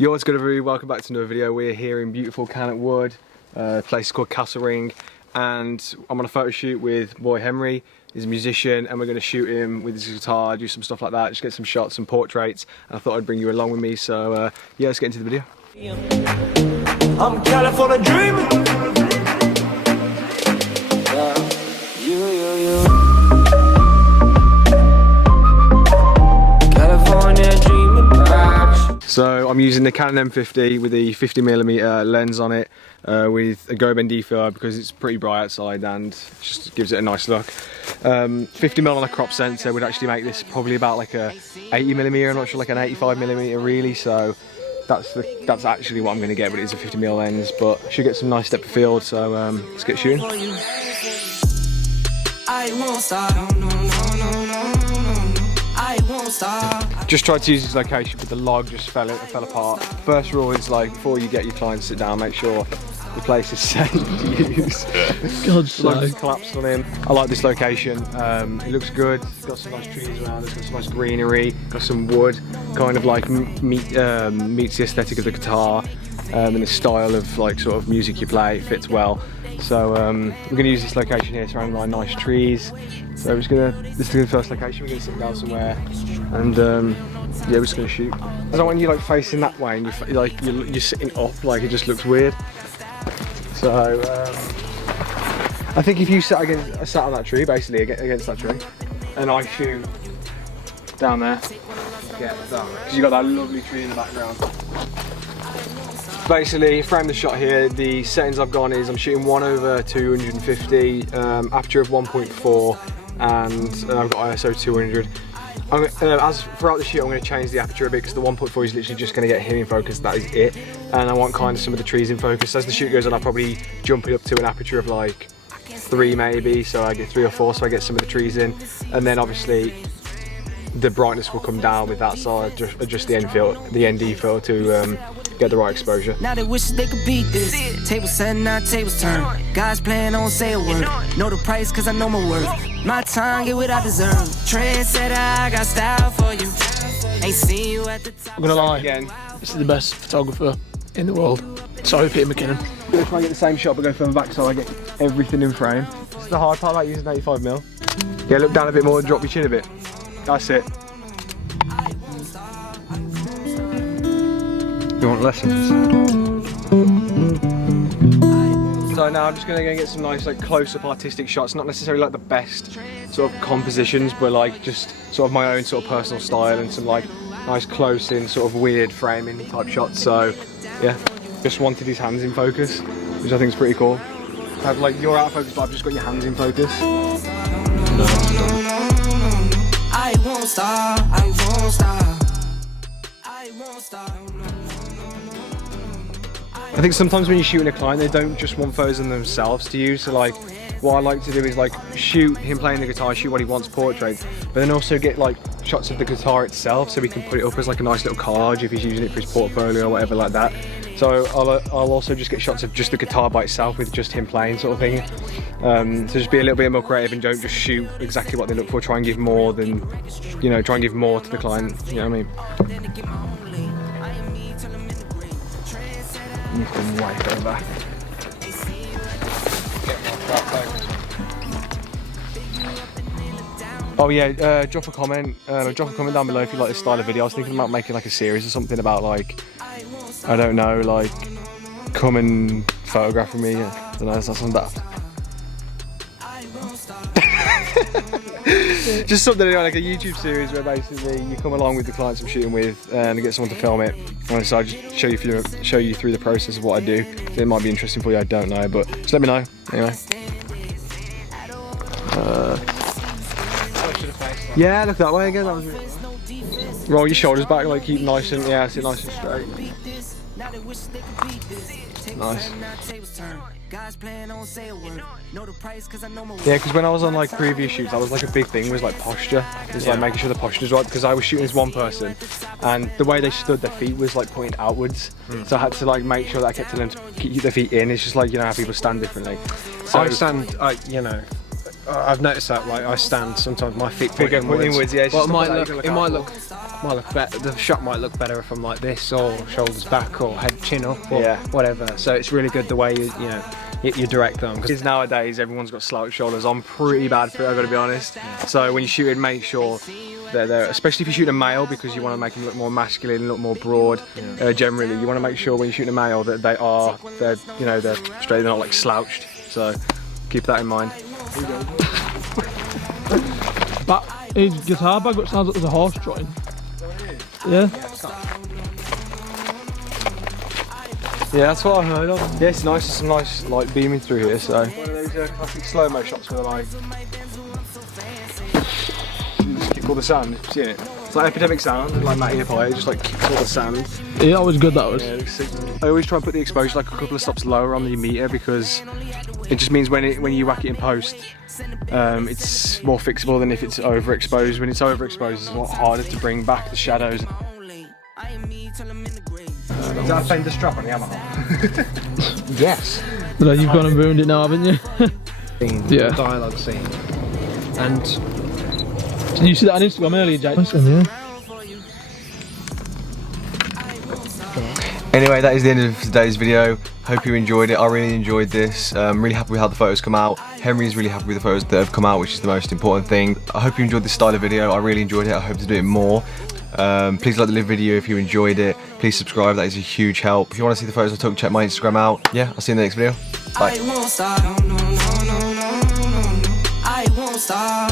Yo, what's good everybody, welcome back to another video. We're here in beautiful Cannock Wood, a place called Castle Ring, and I'm on a photo shoot with boy Henry. He's a musician and we're going to shoot him with his guitar, do some stuff like that, just get some shots, some portraits, and I thought I'd bring you along with me, so yeah, let's get into the video. I'm California dreaming. California dreaming. So I'm using the Canon M50 with the 50mm lens on it with a Go Bendifa because it's pretty bright outside and just gives it a nice look. 50mm on a crop sensor would actually make this probably about like a 80mm, I'm not sure, like an 85mm really, so that's actually what I'm going to get, but it's a 50mm lens, but I should get some nice depth of field, so let's get shooting. I won't stop. No, I won't stop. Just tried to use this location, but the log just fell apart. First rule is, like, before you get your client to sit down, make sure the place is safe to use. God's The log sake. just collapsed on him. I like this location. It looks good. It's got some nice trees around. It's got some nice greenery. Got some wood. Kind of like meets the aesthetic of the guitar and the style of like sort of music you play. It fits well. So we're going to use this location here, surrounded by nice trees. So this is the first location. We're going to sit down somewhere, and yeah, we're just going to shoot. I don't want you like facing that way, and you're sitting up, like it just looks weird. So I think if you sat on that tree, basically against that tree, and I shoot down there, yeah, because you got that lovely tree in the background. Basically, frame the shot here. The settings I've gone is I'm shooting 1/250, aperture of 1.4, and I've got ISO 200. As throughout the shoot, I'm going to change the aperture a bit because the 1.4 is literally just going to get him in focus. That is it, and I want kind of some of the trees in focus. As the shoot goes on, I'll probably jump it up to an aperture of like 3 maybe, so I get 3 or 4, so I get some of the trees in, and then obviously the brightness will come down with that, so I adjust the ND filter to get the right exposure. Now they wish they could beat this. Tables set, not tables turn. Guys playing on say a word. Know the price cause I know my worth. My time, get what I deserve. Trend said I got style for you. Ain't seen you at the top. I'm gonna lie, Again, this is the best photographer in the world. Sorry, Peter McKinnon. I'm going to try and get the same shot but go further back so I get everything in frame. This is the hard part about using 85mm. Yeah, look down a bit more and drop your chin a bit. That's it. You want lessons? So now I'm just going to go and get some nice like close-up artistic shots, not necessarily like the best sort of compositions, but like just sort of my own sort of personal style and some like nice close-in sort of weird framing type shots. So yeah, just wanted his hands in focus, which I think is pretty cool. Have like you're out of focus, but I've just got your hands in focus. I won't stop, I won't stop, I won't stop. I think sometimes when you're shooting a client, they don't just want photos of themselves to use. So like, what I like to do is like shoot him playing the guitar, shoot what he wants, portraits, but then also get like shots of the guitar itself, so we can put it up as like a nice little collage if he's using it for his portfolio or whatever like that. So I'll also just get shots of just the guitar by itself with just him playing, sort of thing. So just be a little bit more creative and don't just shoot exactly what they look for. Try and give more than, you know, try and give more to the client. You know what I mean? You can wipe over. Oh yeah, drop a comment down below if you like this style of video. I was thinking about making like a series or something about like, I don't know, like come and photograph with me. I don't know, that's not something daft. Just something like a YouTube series where basically you come along with the clients I'm shooting with and get someone to film it. And so I just show you through the process of what I do. It might be interesting for you, I don't know, but just let me know. Anyway. Yeah, look that way again. That was really... Roll your shoulders back, like keep nice and sit nice and straight. Nice. Yeah, because when I was on like previous shoots, that was like a big thing, was like posture. It was like making sure the posture's right, because I was shooting as one person and the way they stood, their feet was like pointing outwards. So I had to like make sure that I kept telling them to keep their feet in. It's just like, you know how people stand differently. So I stand, you know, I've noticed that, like I stand sometimes my feet point inwards, yeah. Well, it might look might look better. The shot might look better if I'm like this, or shoulders back, or head chin up, or Yeah. whatever. So it's really good the way you direct them. Because nowadays everyone's got slouch shoulders. I'm pretty bad for it, I've got to be honest. So when you shoot it, make sure that they're, especially if you shoot a male, because you want to make them look more masculine, look more broad. Generally, you want to make sure when you shoot a male that they're straight, they're not like slouched. So keep that in mind. But his guitar bag, which sounds like there's a horse trotting. Yeah. Yeah, that's what I heard of. Yeah, it's nice. There's some nice light beaming through here. So one of those classic slow-mo shots where like you just kick all the sand. See it? It's like Epidemic Sound, like Matty Pie, just like kicks all the sand. Yeah, that was good. That was. Yeah, it looks sick. I always try and put the exposure like a couple of stops lower on the meter, because it just means when you whack it in post, it's more fixable than if it's overexposed. When it's overexposed, it's a lot harder to bring back the shadows. Is that a Fender strap on the Yamaha? Yes. So you've gone and ruined it now, haven't you? Yeah. Dialogue scene. And Did you see that on Instagram earlier, Jake? Anyway, that is the end of today's video. Hope you enjoyed it. I really enjoyed this. I'm really happy with how the photos come out. Henry is really happy with the photos that have come out, which is the most important thing. I hope you enjoyed this style of video. I really enjoyed it. I hope to do it more. Please like the video if you enjoyed it. Please subscribe, that is a huge help. If you want to see the photos I took, check my Instagram out. Yeah, I'll see you in the next video. Bye. I won't stop. I won't stop.